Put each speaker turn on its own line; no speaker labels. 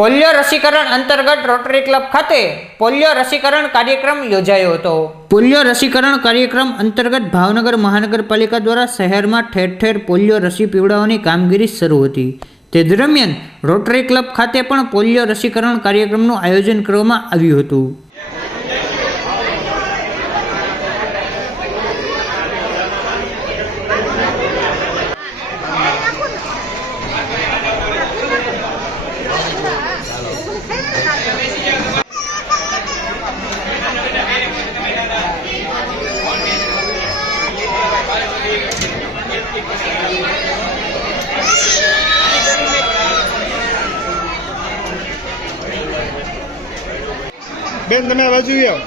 Polio રસીકરણ અંતર્ગત rotary club ખાતે પોલિયો રસીકરણ કાર્યક્રમ યોજાયો હતો. પોલિયો રસીકરણ કાર્યક્રમ અંતર્ગત ભાવનગર મહાનગરપાલિકા દ્વારા શહેરમાં ઠેર ઠેર પોલિયો રસી પીવડાવવાની કામગીરી શરૂ હતી. તે દરમિયાન રોટરી ક્લબ ખાતે પણ પોલિયો રસીકરણ કાર્યક્રમનું આયોજન કરવામાં આવ્યું હતું.
બેન તમે બાજુ આવો.